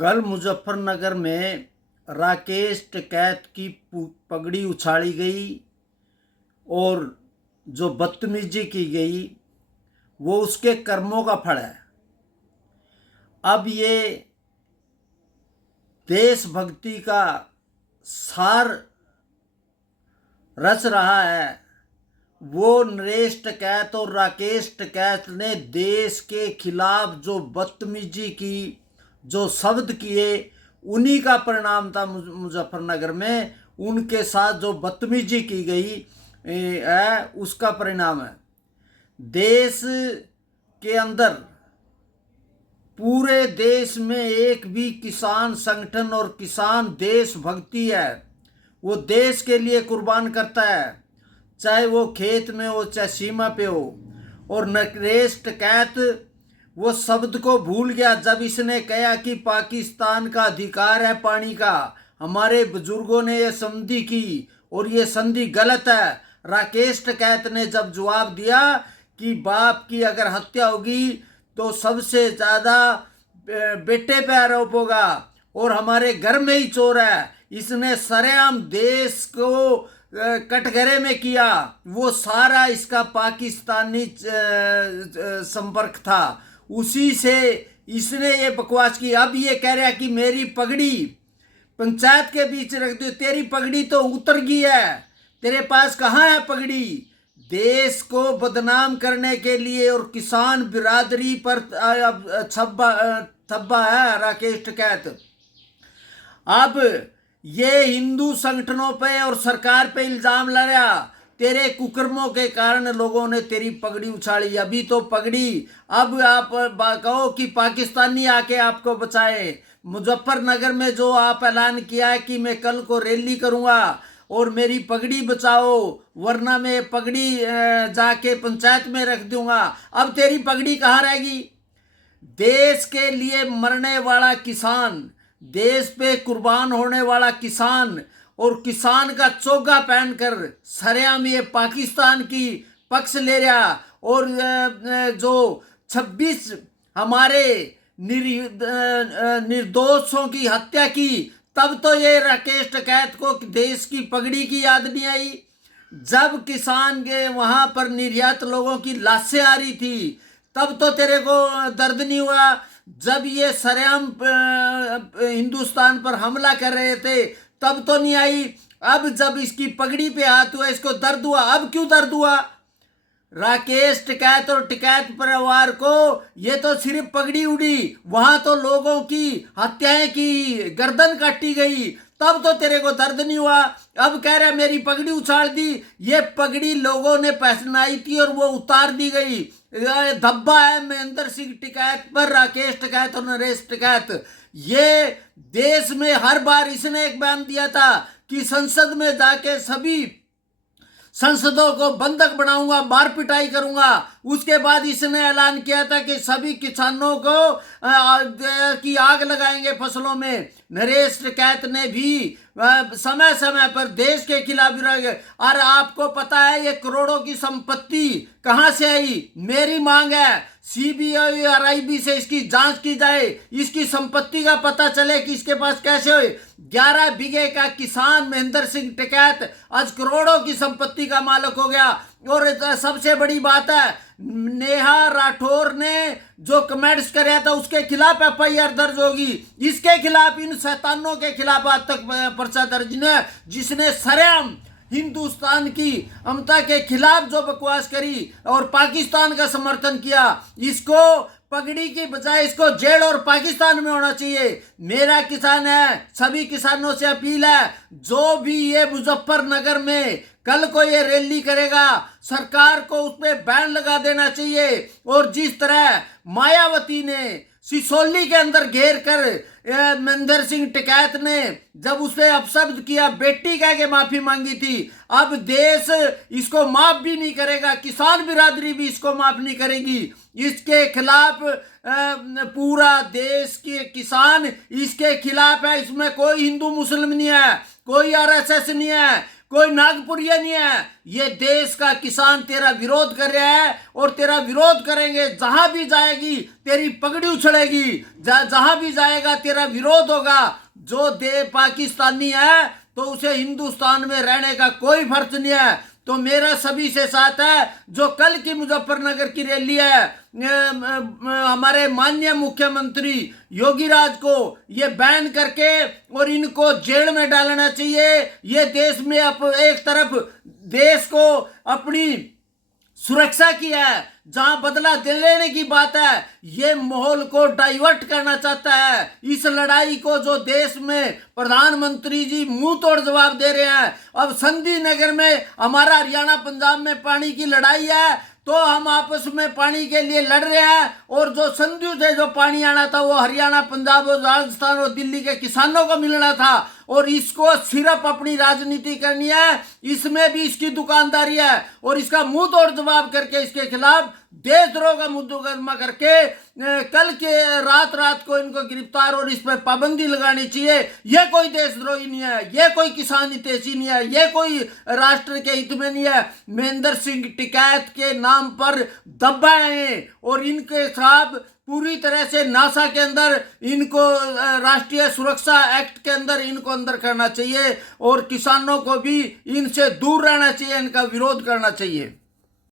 कल मुजफ्फरनगर में राकेश टिकैत की पगड़ी उछाली गई और जो बदतमीजी की गई वो उसके कर्मों का फल है। अब ये देशभक्ति का सार रच रहा है। वो नरेश टिकैत और राकेश टिकैत ने देश के खिलाफ जो बदतमीजी की, जो शब्द किए, उन्हीं का परिणाम था। मुजफ्फरनगर में उनके साथ जो बदतमीजी की गई है उसका परिणाम है। देश के अंदर, पूरे देश में एक भी किसान संगठन और किसान देशभक्ति है, वो देश के लिए कुर्बान करता है, चाहे वो खेत में हो चाहे सीमा पे हो। और नरेश टिकैत वो शब्द को भूल गया जब इसने कहा कि पाकिस्तान का अधिकार है पानी का, हमारे बुजुर्गों ने ये संधि की और ये संधि गलत है। राकेश टिकैत ने जब जवाब दिया कि बाप की अगर हत्या होगी तो सबसे ज़्यादा बेटे पे आरोप होगा और हमारे घर में ही चोर है, इसने सरेआम देश को कटघरे में किया। वो सारा इसका पाकिस्तानी संपर्क था, उसी से इसने ये बकवास की। अब ये कह रहा कि मेरी पगड़ी पंचायत के बीच रख दो, तेरी पगड़ी तो उतर गई है, तेरे पास कहाँ है पगड़ी। देश को बदनाम करने के लिए और किसान बिरादरी पर थब्बा है राकेश टिकैत। अब ये हिंदू संगठनों पे और सरकार पे इल्जाम लगा, तेरे कुकर्मों के कारण लोगों ने तेरी पगड़ी उछाली। अभी तो पगड़ी, अब आप कहो कि पाकिस्तानी आके आपको बचाए। मुजफ्फरनगर में जो आप ऐलान किया है कि मैं कल को रैली करूंगा और मेरी पगड़ी बचाओ वरना मैं पगड़ी जाके पंचायत में रख दूंगा, अब तेरी पगड़ी कहाँ रहेगी। देश के लिए मरने वाला किसान, देश पे कुर्बान होने वाला किसान और किसान का चोगा पहनकर सरेआम ये पाकिस्तान की पक्ष ले रहा और जो 26 हमारे निर्दोषों की हत्या की, तब तो ये राकेश टिकैत को देश की पगड़ी की याद नहीं आई। जब किसान के वहां पर निर्यात लोगों की लाशें आ रही थी तब तो तेरे को दर्द नहीं हुआ। जब ये सरेआम हिंदुस्तान पर हमला कर रहे थे तब तो नहीं आई। अब जब इसकी पगड़ी पे हाथ हुआ इसको दर्द हुआ, अब क्यों दर्द हुआ। राकेश टिकैत और टिकैत परिवार को ये तो सिर्फ पगड़ी उड़ी, वहां तो लोगों की हत्याएं की, गर्दन काटी गई, तब तो तेरे को दर्द नहीं हुआ। अब कह रहा मेरी पगड़ी उछाल दी। ये पगड़ी लोगों ने पहनाई थी और वो उतार दी गई। धब्बा है महेंद्र सिंह टिकैत पर, राकेश टिकैत और नरेश टिकैत। ये देश में हर बार इसने एक बयान दिया था कि संसद में जाके सभी संसदों को बंधक बनाऊंगा, मार पिटाई करूंगा। उसके बाद इसने ऐलान किया था कि सभी किसानों को की आग लगाएंगे फसलों में। नरेश टिकैत ने भी समय समय पर देश के खिलाफ और आपको पता है ये करोड़ों की संपत्ति कहां से आई। मेरी मांग है सीबीआई और आईबी से इसकी जांच की जाए, इसकी संपत्ति का पता चले कि इसके पास कैसे हुए। 11 बीघे का किसान महेंद्र सिंह टिकैत आज करोड़ों की संपत्ति का मालिक हो गया। और सबसे बड़ी बात है, नेहा राठौर ने जो कमेंट्स कराया था उसके खिलाफ एफआईआर दर्ज होगी। इसके खिलाफ, इन शैतानों के खिलाफ आज तक पर्चा दर्ज नहीं, जिसने सरेआम हिंदुस्तान की अमता के खिलाफ जो बकवास करी और पाकिस्तान का समर्थन किया। इसको पगड़ी की बजाय इसको जेल और पाकिस्तान में होना चाहिए। मेरा किसान है, सभी किसानों से अपील है, जो भी ये मुजफ्फरनगर में कल को ये रैली करेगा सरकार को उस पर बैन लगा देना चाहिए। और जिस तरह मायावती ने सिसोली के अंदर घेर कर महेंद्र सिंह टिकैत ने जब उसे अपशब्द किया, बेटी कह के माफी मांगी थी, अब देश इसको माफ भी नहीं करेगा, किसान बिरादरी भी इसको माफ नहीं करेगी। इसके खिलाफ पूरा देश के किसान इसके खिलाफ है। इसमें कोई हिंदू मुस्लिम नहीं है, कोई आरएसएस नहीं है, कोई नागपुरिया नहीं है। ये देश का किसान तेरा विरोध कर रहा है और तेरा विरोध करेंगे। जहां भी जाएगी तेरी पगड़ी उछलेगी, जहां भी जाएगा तेरा विरोध होगा। जो पाकिस्तानी है तो उसे हिंदुस्तान में रहने का कोई फर्ज नहीं है। तो मेरा सभी से साथ है। जो कल की मुजफ्फरनगर की रैली है, हमारे माननीय मुख्यमंत्री योगी राज को ये बैन करके और इनको जेल में डालना चाहिए। ये देश में एक तरफ देश को अपनी सुरक्षा की है, जहां बदला लेने की बात है, ये माहौल को डाइवर्ट करना चाहता है। इस लड़ाई को जो देश में प्रधानमंत्री जी मुंह तोड़ जवाब दे रहे हैं। अब संधि नगर में हमारा हरियाणा पंजाब में पानी की लड़ाई है, तो हम आपस में पानी के लिए लड़ रहे हैं। और जो संधि से जो पानी आना था वो हरियाणा पंजाब और राजस्थान और दिल्ली के किसानों को मिलना था। और इसको सिर्फ अपनी राजनीति करनी है, इसमें भी इसकी दुकानदारी है। और इसका मुंह तोड़ जवाब करके इसके खिलाफ देशद्रोह का मुकदमा करके कल के रात को इनको गिरफ्तार और इस पर पाबंदी लगानी चाहिए। यह कोई देशद्रोही नहीं है, यह कोई किसान हितैषी नहीं है, यह कोई राष्ट्र के हित में नहीं है। महेंद्र सिंह टिकैत के नाम पर दबा है और इनके खिलाफ पूरी तरह से नासा के अंदर इनको राष्ट्रीय सुरक्षा एक्ट के अंदर इनको अंदर करना चाहिए और किसानों को भी इनसे दूर रहना चाहिए, इनका विरोध करना चाहिए।